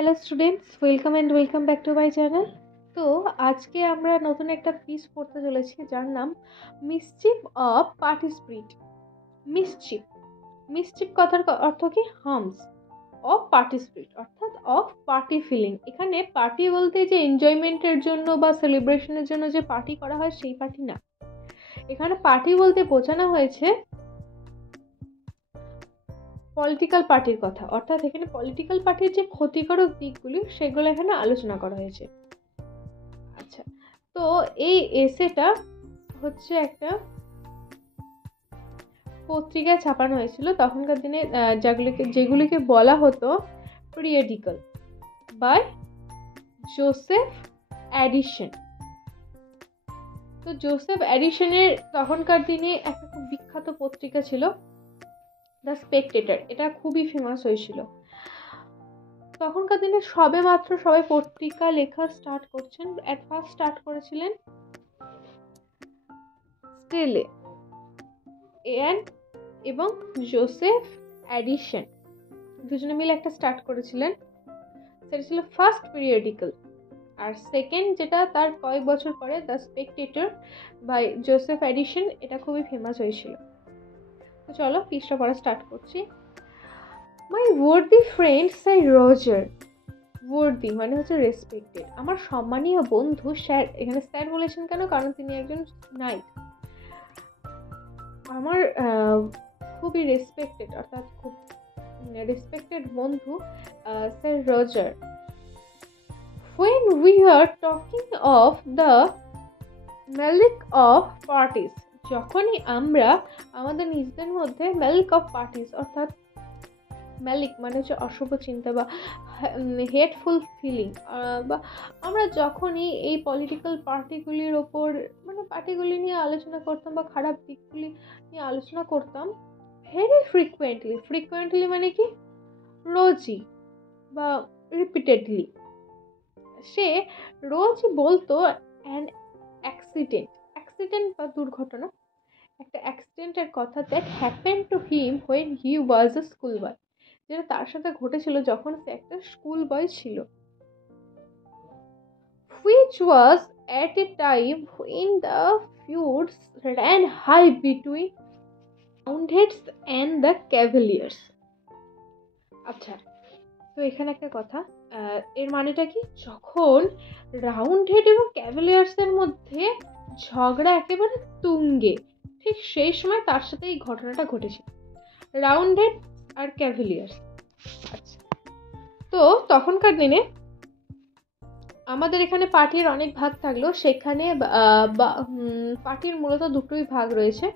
Hello students, welcome back to my channel. তো আজকে আমরা নতুন একটা পিস পড়তে চলেছি যার নাম mischief off party spirit. Mischief mischief কথার অর্থ কি? হার্মস অফ পার্টি স্পিরিট, অর্থাৎ অফ পার্টি ফিলিং। এখানে পার্টি বলতে যে এনজয়মেন্টের জন্য বা সেলিব্রেশনের জন্য যে পার্টি করা হয় সেই পার্টি না। এখানে পার্টি বলতে বোঝানো হয়েছে পলিটিক্যাল পার্টির কথা, অর্থাৎ এখানে পলিটিক্যাল পার্টির যে ক্ষতিকারক দিকগুলি সেগুলো এখানে আলোচনা করা হয়েছে। আচ্ছা, তো এই এসেটা হচ্ছে একটা পত্রিকায় ছাপানো হয়েছিল তখনকার দিনে, যেগুলিকে বলা হতো পিরিয়ডিক্যাল, বাই জোসেফ অ্যাডিসন। তো জোসেফ অ্যাডিসনের তখনকার দিনে একটা খুব বিখ্যাত পত্রিকা ছিল দ্য স্পেকটেটর। এটা খুবই ফেমাস হয়েছিল তখনকার দিনে। সবাই পত্রিকা লেখা স্টার্ট করছেন। অ্যাট ফার্স্ট স্টার্ট করেছিলেন স্টেলে এবং জোসেফ অ্যাডিসন, দুজনে মিলে একটা স্টার্ট করেছিলেন। সেটা ছিল ফার্স্ট পিরিয়ডিক্যাল। আর সেকেন্ড, যেটা তার কয়েক বছর পরে, the Spectator by Joseph Addison, এটা খুবই ফেমাস হয়েছিল। তো চলো পিসটা পড়া স্টার্ট করছি। My worthy friend sir Roger. Worthy মানে হচ্ছে রেসপেক্টেড, আমার সম্মানীয় বন্ধু স্যার। এখানে স্যার বলেছেন কেন? কারণ তিনি একজন নাইট। আমার খুবই রেসপেক্টেড, অর্থাৎ খুব রেসপেক্টেড বন্ধু sir Roger. When we are talking of the malik of parties, যখনই আমরা আমাদের নিজেদের মধ্যে malik of parties, অর্থাৎ ম্যালিক মানে হচ্ছে অশুভ চিন্তা বা হেটফুল ফিলিং, বা আমরা যখনই এই পলিটিক্যাল পার্টিগুলির ওপর, মানে পার্টিগুলি নিয়ে আলোচনা করতাম বা খারাপ দিকগুলি নিয়ে আলোচনা করতাম, ভেরি ফ্রিকুয়েন্টলি মানে কি? রোজই বা রিপিটেডলি। সে রোজই বলতো অ্যান অ্যাক্সিডেন্ট বা দুর্ঘটনা, একটা অ্যাক্সিডেন্টের কথা, that happen to him when he was A school বয়, যেটা তার সাথে ঘটেছিল যখন সে একটা স্কুল বয় ছিল। which was at a time when the feuds ran high between Roundheads and the Cavaliers. আচ্ছা, তো এখানে একটা কথা, এর মানেটা কি? যখন রাউন্ডহেড এবং ক্যাভেলিয়ার্সের মধ্যে ঝগড়া একেবারে তুঙ্গে, ঠিক সেই সময় তার সাথে এই ঘটনাটা ঘটেছিল, রাউন্ডহেড আর ক্যাভেলিয়ার্স। আচ্ছা, তো তখনকার দিনে আমাদের এখানে পার্টির অনেক ভাগ থাকলেও সেখানে পার্টির মূলত দুটোই ভাগ রয়েছে।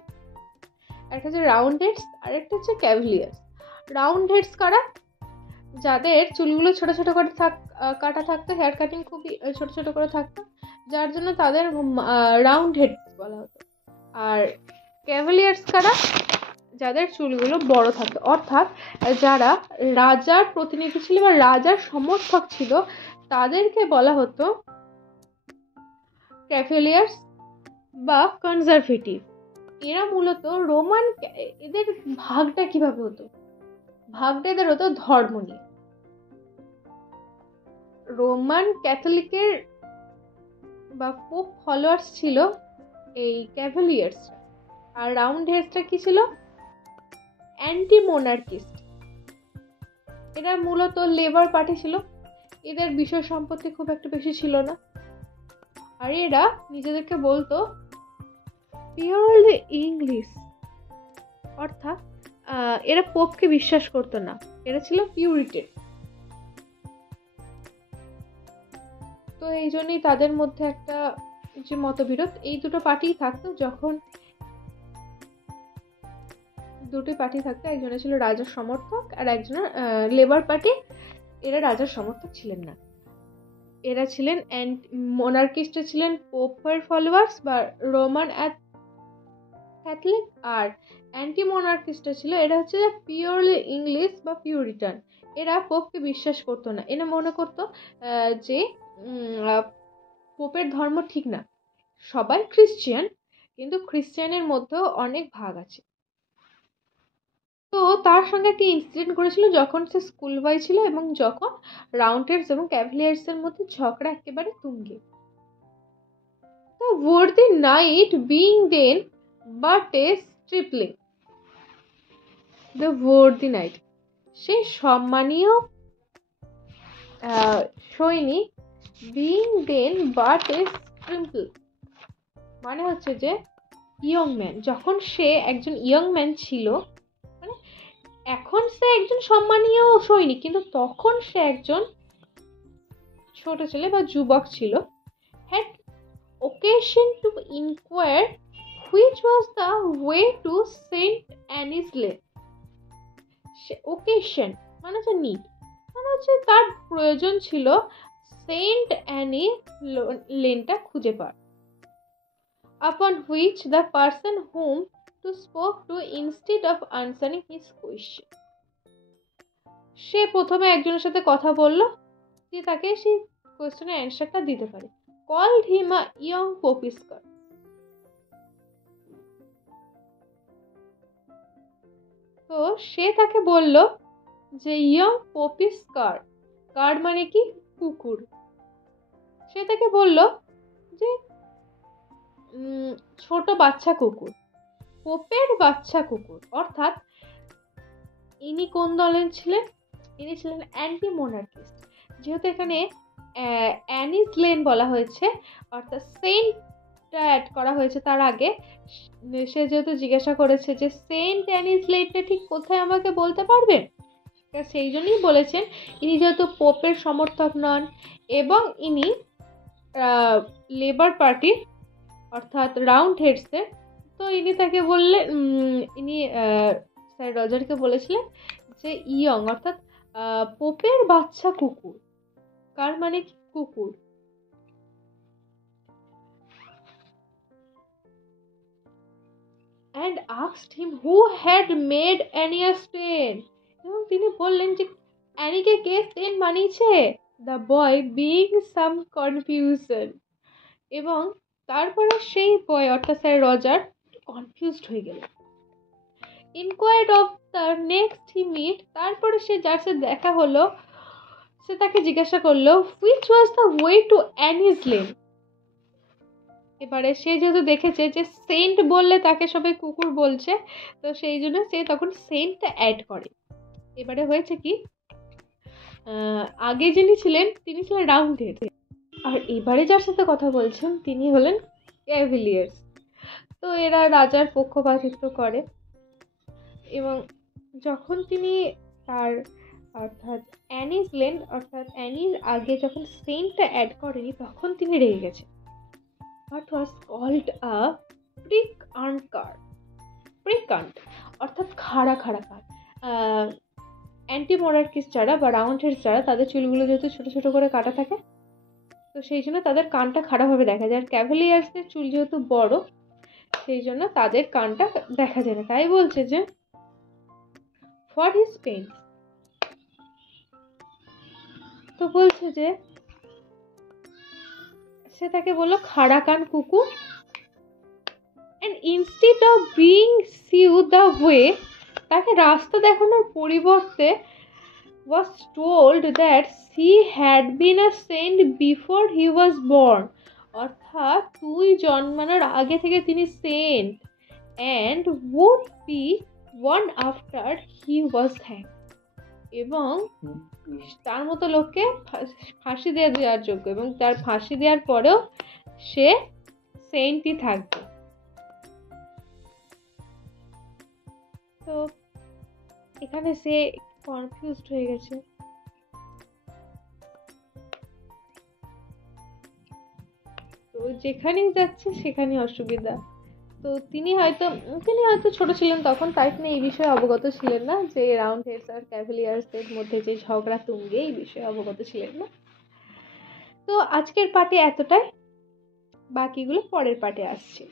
একটা হচ্ছে রাউন্ডহেডস আর একটা হচ্ছে ক্যাভেলিয়ার্স। রাউন্ডহেডস কারা? যাদের চুলগুলো ছোট ছোট করে কাটা থাকতো, হেয়ার কাটিং খুবই ছোট ছোট করে থাকতো, যার জন্য তাদের রাউন্ড হেড বলা হতো। আর ক্যাভেলিয়ার্স কারা? যাদের চুলগুলো বড় থাকতো, অর্থাৎ যারা রাজার প্রতিনিধি ছিল বা রাজার সমর্থক ছিল, তাদেরকে বলা হতো ক্যাভেলিয়ার্স বা কনজারভেটিভ। এরা মূলত রোমান, এদের ভাগটা কিভাবে হতো? ভাগটা এদের হতো ধর্ম নিয়ে। রোমান ক্যাথলিকের বা পোপ ফলোয়ার্স ছিল এই ক্যাভেলিয়ার্স, আর রাউন্ড হেডসটা কি ছিল? অ্যান্টি মোনার্কিস্ট। এরা মূলত লেবার পার্টি ছিল, এদের বিষয় সম্পত্তি খুব একটা বেশি ছিল না, আর এরা নিজেদেরকে বলতো পিওরলি ইংলিশ, অর্থাৎ এরা পোপকে বিশ্বাস করতো না, এরা ছিল পিউরিটেন। তো এই জন্যই তাদের মধ্যে একটা যে মতবিরোধ, এই দুটো পার্টি থাকতো। যখন দুটি পার্টি থাকতো, একজনের ছিল রাজার সমর্থক আর একজনের লেবার পার্টি, এরা রাজার সমর্থক ছিলেন না, এরা ছিলেন মোনার্কিস্ট, ছিলেন পোপের ফলোয়ার্স বা রোমান ক্যাথলিক। আর অ্যান্টি মোনার্কিস্ট ছিল, এরা হচ্ছে পিওরলি ইংলিশ বা পিউরিটান। এরা পোপকে বিশ্বাস করতো না, এরা মনে করতো যে পোপের ধর্ম ঠিক না। সবাই খ্রিস্টান, কিন্তু খ্রিস্টানের মধ্যেও অনেক ভাগ আছে। তো তার সঙ্গে একটি ইনসিডেন্ট করেছিল যখন সে স্কুল বয় ছিল এবং যখন রাউন্ডহেডস এবং ক্যাভেলিয়ার্সের মধ্যে ঝগড়া একেবারে তুঙ্গে। The worthy knight being then but a stripling. The worthy knight, সে সম্মানীয় সৈনিক, বিং দেন বাট এ স্ট্রিম্পল, মানে হচ্ছে যে ইয়ং ম্যান, যখন সে একজন ইয়ং ম্যান ছিল, মানে এখন সে একজন সম্মানীয় সৈনিক কিন্তু তখন সে একজন ছোট ছেলে বা যুবক ছিল। Had occasion to inquire which was the way to Saint Anne's Lane. occasion মানে হচ্ছে need, মানে হচ্ছে তার প্রয়োজন ছিল সেন্ট অ্যানি লেনটা খুঁজে পাওয়ার। upon which the person whom to spoke to instead of answering his question, সে প্রথমে একজনের সাথে কথা বললো যে তাকে সেই কোয়েশ্চেনের অ্যান্সারটা দিতে পারে। called him a young popisker, তো সে তাকে বলল যে ইয়ং পপিস্কার, কার মানে কি কুকুর, সে তাকে বলল যে ছোট বাচ্চা কুকুর, পোপের বাচ্চা কুকুর, অর্থাৎ ইনি কোন দলের ছিলেন? ইনি ছিলেন অ্যান্টি মোনার্কিস্ট। যেহেতু এখানে অ্যানিস লেন বলা হয়েছে অর্থাৎ সেন্টটা অ্যাড করা হয়েছে তার আগে, সে যেহেতু জিজ্ঞাসা করেছে যে সেন্ট অ্যানিস লেনটা ঠিক কোথায় আমাকে বলতে পারবেন, সেই জন্যই বলেছেন ইনি যেহেতু পোপের সমর্থক নন এবং ইনি লেবার পার্টির অর্থাৎ রাউন্ড হেডসের, তো ইনি তাকে বললেন, ইনি স্যার রজারকে বলেছিলেন যে ইয়ং অর্থাৎ পোপের বাচ্চা কুকুর, কার মানে কি কুকুর। and asked him who had made Annie a stain, এবং তিনি বললেন যে অ্যানিকে কে স্টেন বানিয়েছে, the boy being some confusion, এবং তারপরে সেই বয় অর্থাৎ স্যার রজার কনফিউজড হয়ে গেল। Inquired of the next he met, তারপরে সে যার সাথে দেখা হলো সে তাকে জিজ্ঞাসা করলো which was the way to anise lane, এবারে সে যেহেতু দেখেছে যে সেন্ট বললে তাকে সবাই কুকুর বলছে, তো সেই জন্য সে তখন সেন্টটা অ্যাড করে। এবারে হয়েছে কি, আগে যিনি ছিলেন তিনি ছিলেন রাউন্ডহেড, আর এবারে যার সাথে কথা বলছেন তিনি হলেন ক্যাভেলিয়ার্স। তো এরা রাজার পক্ষপাতিত্ব করে এবং যখন তিনি তার অর্থাৎ অ্যানিস লেন অর্থাৎ অ্যানির আগে যখন সেন্টটা অ্যাড করেনি তখন তিনি রেগে গেছেন। What was called a প্রিকান্ট অর্থাৎ খাড়া খাড়া কাট। অ্যান্টি মোনার্কিস্ট যারা বা রাউন্ডহেড যারা তাদের চুলগুলো যেহেতু ছোটো ছোটো করে কাটা থাকে তো সেই জন্য তাদের কানটা খাড়াভাবে দেখা যায়, আর ক্যাভেলিয়ার্সদের চুল যেহেতু বড় সেই জন্য তাদের কানটা দেখা যায় না। তাই বলছে যে ফর হিজ পেইন, তো বলছে যে সে তাকে বললো খাড়া কান কুকুর, and instead of being show the way, তাকে রাস্তা দেখানোর পরিবর্তে was told that she had been a saint before he was born, অর্থাৎ তুই জন্মানোর আগে থেকে তিনি Saint and would be one after he was hanged, এবং তার মতো লোককে ফাঁসি দেওয়ার যোগ্য এবং তার ফাঁসি দেওয়ার পরেও সে সেন্টই থাকবে। তো এখানে সে কনফিউজড হয়ে গেছে। তো যেখানেই যাচ্ছে সেখানেই অসুবিধা। তো তিনি হয়তো ছোট ছিলেন তখন, তাই তিনি এই বিষয়ে অবগত ছিলেন না যে রাউন্ডহেডস আর ক্যাভেলিয়ার্সদের মধ্যে যে ঝগড়া তুঙ্গে এই বিষয়ে অবগত ছিলেন না। তো আজকের পার্টে এতটাই, বাকিগুলো পরের পার্টে আসছে।